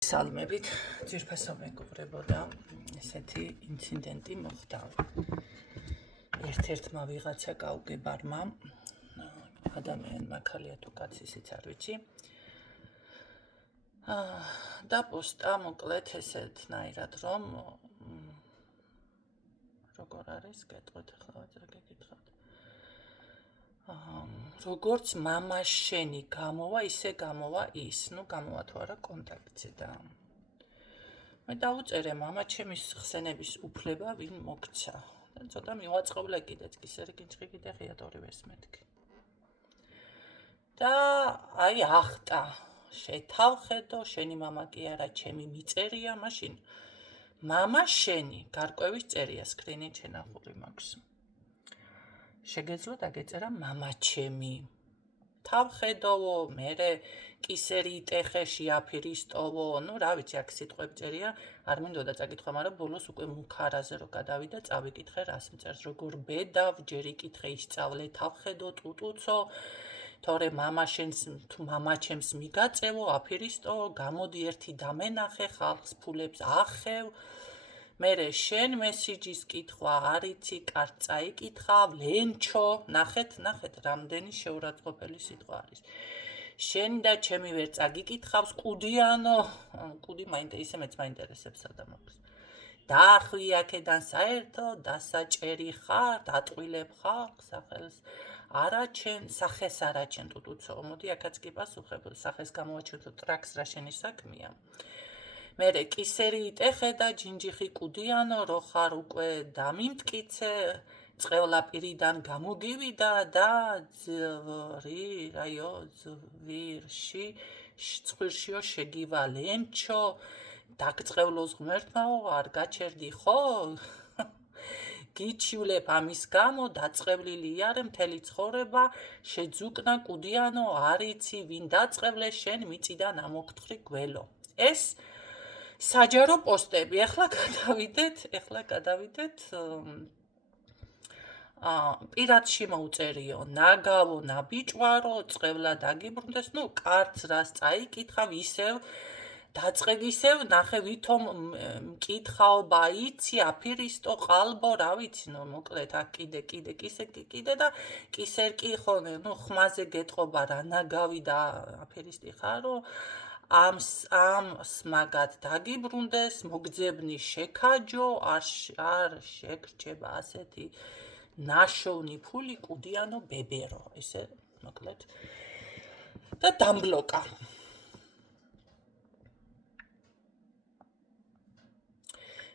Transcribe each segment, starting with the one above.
სალმებით ძირფესო მეგობრებო და ესეთი ინციდენტი მოხდა. ერთ-ერთმა ვიღაცა გაუგებარმა ადამიანმა ქალია თუ კაცი ისიც არ ვიცი. და პოსტა მოკლედ ესეთნაირად რომ როგორ არის გეტყვით ახლა ვაჭრე გეკითხავთ. როგორც მამა შენი გამოვა, ისე გამოვა ის. გამოვა თუ არა კონტაქტზე და მე დაუწერე მამა ჩემის ხსენების უფლება ვინ მოგცა. და ცოტა მივაწყობლე კიდეც კისერი კინჭი კიდე ღიად ორივეს მეთქი. და აი ახტა შეთავხედო, შენი მამა კი არა, ჩემი მიწერია, მაშინ მამა შენი გარკვევის წერია სკრინით შენახული მაქვს. შეგეძლო დაგეწერა მამა ჩემი. თავხედოვო, მერე კისერი იტეხე, შეაფირისტოვო, რა ვიცი, აქ სიტყვები წერია, არ მინდოდა წაკითხვა, მაგრამ ბოლოს უკვე მუქარაზე რო გადავიდა, წავიკითხე რას მწერს, როგორ ბედავ, ჯერ იკითხე, ისწავლე, თავხედო, ტუტუცო, თორე მამა შენს თუ მამა ჩემს მიგაწევო, აფირისტოვო, გამოდი ერთი დამენახე, ხალხს ფულებს ახევ. მერე შენ მესიჯის კითხვა არიცი, კარგ წაიკითხავ, ლენჩო, ნახეთ, რამდენი შეურაცხყოფელი სიტყვა არის. შენ და ჩემი ვერ წაგიკითხავს, კუდიანო, კუდი ისე მეც მაინტერესებს ადამიანს. დაახვი აქედან საერთო, დასაჭერი ხარ, დატყვილებ ხალხს, სახელს არაჩენ, სახეს არაჩენ ტუტუცო. მოდი აქაც კი პასუხებ, სახეს გამოვაჩინო, ტრაქს რა შენი საქმეა. მერე კისერი იტეხე და ჯინჯიხი კუდიანო, რო ხარ უკვე დამიმტკიცე, წყევლა პირიდან გამოგივიდა და ზვირში ცხვირშიო შეგივა ლენჩო, დაგწყევლოს ღმერთმაო, არ გაჩერდი ხო? გიჩივლებ ამის გამო, დაწყევლილი იარე მთელი ცხოვრება, შეძუკნა კუდიანო, არიცი, ვინ დაწყევლე შენ მიწიდან ამოგთხრი გველო. ეს საჯარო პოსტები. ეხლა გადავიდეთ პირადში მოუწერიო, ნაგავო, ნაბიჭვარო, წყევლა დაგიბრუნდეს, კარც რას წაიკითხავ, ისევ დაწყეგისევ, ნახე ვითომ მკითხაობა იცი, აფირისტო, ყალბო, რა ვიცი, მოკლედ აქ კიდე და კისერ კი ხონე, ხმაზე გეტყობა რა ნაგავი და აფირისტი ხარო, ამ სმაგად დაგიბრუნდეს, მოგძებნი შეკაჯო, არ შეგრჩება ასეთი ნაშოვნი ფული, კუდიანო ბებერო, ესე მოკლედ და დამბლოკა.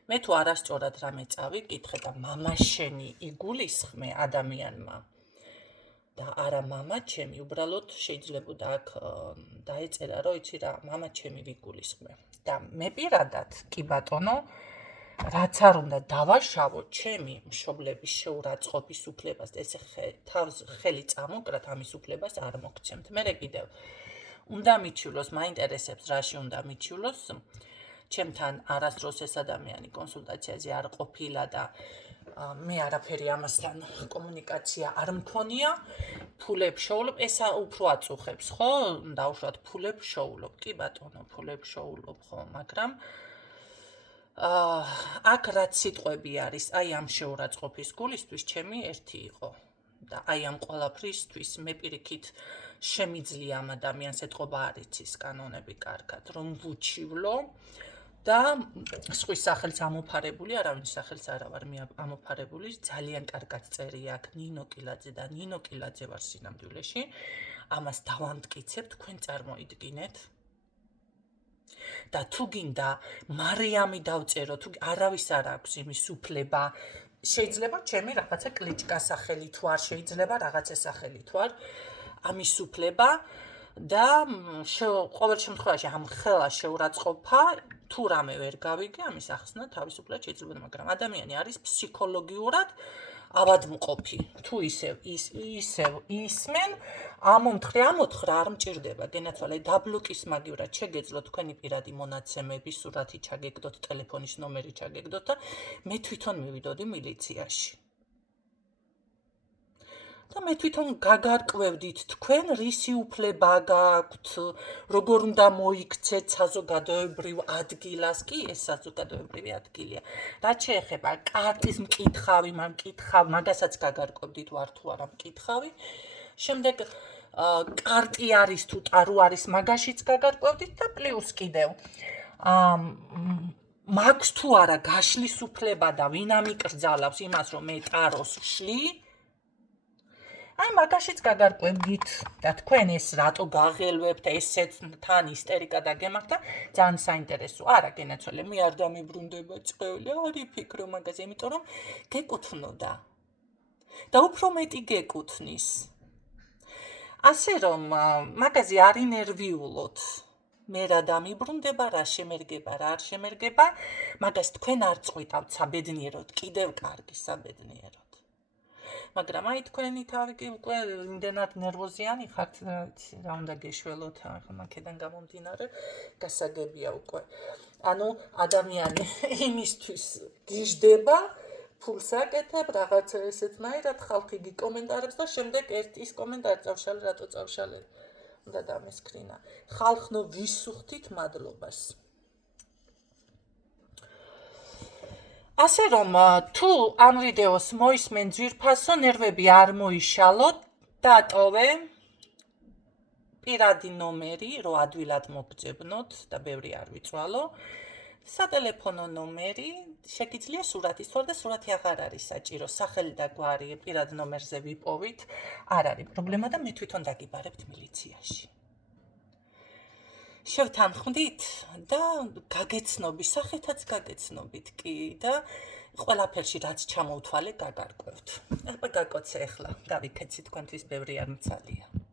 მე თუ არასწორად რამე წავიკითხე და მამა შენი იგულისხმე ადამიანმა და არა მამა ჩემი, უბრალოდ შეიძლებოდა აქ დაეწერა, რომ იცი რა, მამა ჩემი ვიგულისხმე. და მე პირადად, კი ბატონო, რაც არ უნდა დავაშავო ჩემი მშობლების შეურაცხყოფის უფლებას და ესე თავს ხელი წამოკრათ, ამის უფლებას არ მოგცემთ. მერე კიდევ უნდა მიჩივლოს, მაინტერესებს რაში უნდა მიჩივლოს. ჩემთან არასდროს ეს ადამიანი კონსულტაციაზე არ ყოფილა და მე არაფერი ამასთან კომუნიკაცია არ მქონია, ფულებ შოულობ, ეს უფრო აწუხებს, ხო? დაუშვათ ფულებ შოულობ, კი ბატონო, ფულებ შოულობ, ხო, მაგრამ აქ რაც სიტყვები არის, აი ამ შეურაცხყოფის გულისთვის ჩემი ერთი იყო და აი ამ ყველაფრისთვის მე პირიქით შემიძლია ამ ადამიანს ეთყობა არ იცის კანონები კარგად, რომ ვუჩივლო და სხვის სახელს ამოფარებული, არავის სახელს არა ვარ მე ამოფარებული, ძალიან კარგად წერია აქ ნინო კილაძე და ნინო კილაძე ვარ სინამდვილეში. ამას დავამტკიცებ, თქვენ წარმოიდგინეთ. და თუ გინდა მარიამი დავწერო, თუ არავის არ აქვს იმის უფლება, შეიძლება ჩემი რაღაცა კლიჩკა სახელი თუ არ შეიძლება რაღაცა სახელი თუ არ ამის უფლება და ყოველ შემთხვევაში ამ ხელა შეურაცხყოფა თუ რამე ვერ გავიგე, ამის ახსნა თავისუფლად შეიძლება, მაგრამ ადამიანი არის ფსიქოლოგიურად ავადმყოფი. თუ ისევ ისმენ, ამოთხრა არ მჭირდება, გენაცვალე დაბლოკის მაგივრად შეგეძლო თქვენი პირადი მონაცემები, სურათი ჩაგეგდოთ, ტელეფონის ნომერი ჩაგეგდოთ და მე თვითონ მივიდოდი მილიციაში. და მე თვითონ გაგარკვევდით თქვენ რისი უფლება გაქვთ, როგორ უნდა მოიქცეთ საზოგადოებრივ ადგილას, კი ეს საზოგადოებრივი ადგილია. რაც შეეხება კარტის მკითხავი, მაგასაც გაგარკვევდით ვარ თუ არა მკითხავი. შემდეგ კარტი არის თუ ტარო არის, მაგაშიც გაგარკვევდით და პლუს კიდევ მაქვს თუ არა გაშლის უფლება და ვინ ამიკრძალავს იმას, რომ მე ტაროს ვშლი. აი მაგაშიც გაგარკვევდით და თქვენ ეს რატო გაღელვებთ, ესეც თან ისტერიკა და გემართ და ძალიან საინტერესო. არა გენაცვალე, მე არ დამიბრუნდება წეული, არ იფიქრო მაგაზე, იმიტომ რომ გეკუთვნოდა. და უფრო მეტი გეკუთვნის. ასე რომ მაგაზე არ ინერვიულოთ. მე რა დამიბრუნდება, რა შემერგება, რა არ შემერგება, მაგას თქვენ არ წყვიტავთ საბედნიეროდ, კიდევ კარგი საბედნიეროდ. მაგრამ აი თქვენი თავი კი უკვე იმდენად ნერვოზიანი ხართ, რა ვიცი, რა უნდა გეშველოთ, ახლა მაქედან გამომდინარე, გასაგებია უკვე. ანუ ადამიანი იმისთვის გიждდება, ფულს აკეთებ, რაღაცა ესეთნაირად ხალხი გიკომენტარებს და შემდეგ ერთის კომენტარი წავშალე, რატო წავშალე. უნდა დამესკრინა. ხალხნო ვისუხთით მადლობას. ასე რომ თუ ამ ვიდეოს მოისმენ ძვირფასო, ნერვები არ მოიშალოთ, დატოვე პირადი ნომერი, რომ ადვილად მოგძებნოთ და ბევრი არ ვიწვალო. სატელეფონო ნომერი, შეგიძლია სურათის თორ და სურათი აღარ არის საჭირო, სახელი და გვარი პირად ნომერზე ვიპოვით, არ არის პრობლემა და მე თვითონ დაგიბარებთ მილიციაში. შევთანხმდით და გაგეცნობით, სახეთაც გაგეცნობით კი და ყველაფერში რაც ჩამოვთვალე გაგარკვევთ. აბა გაკოცე ახლა, გავიქეცი თქვენთვის ბევრი არ მცალია.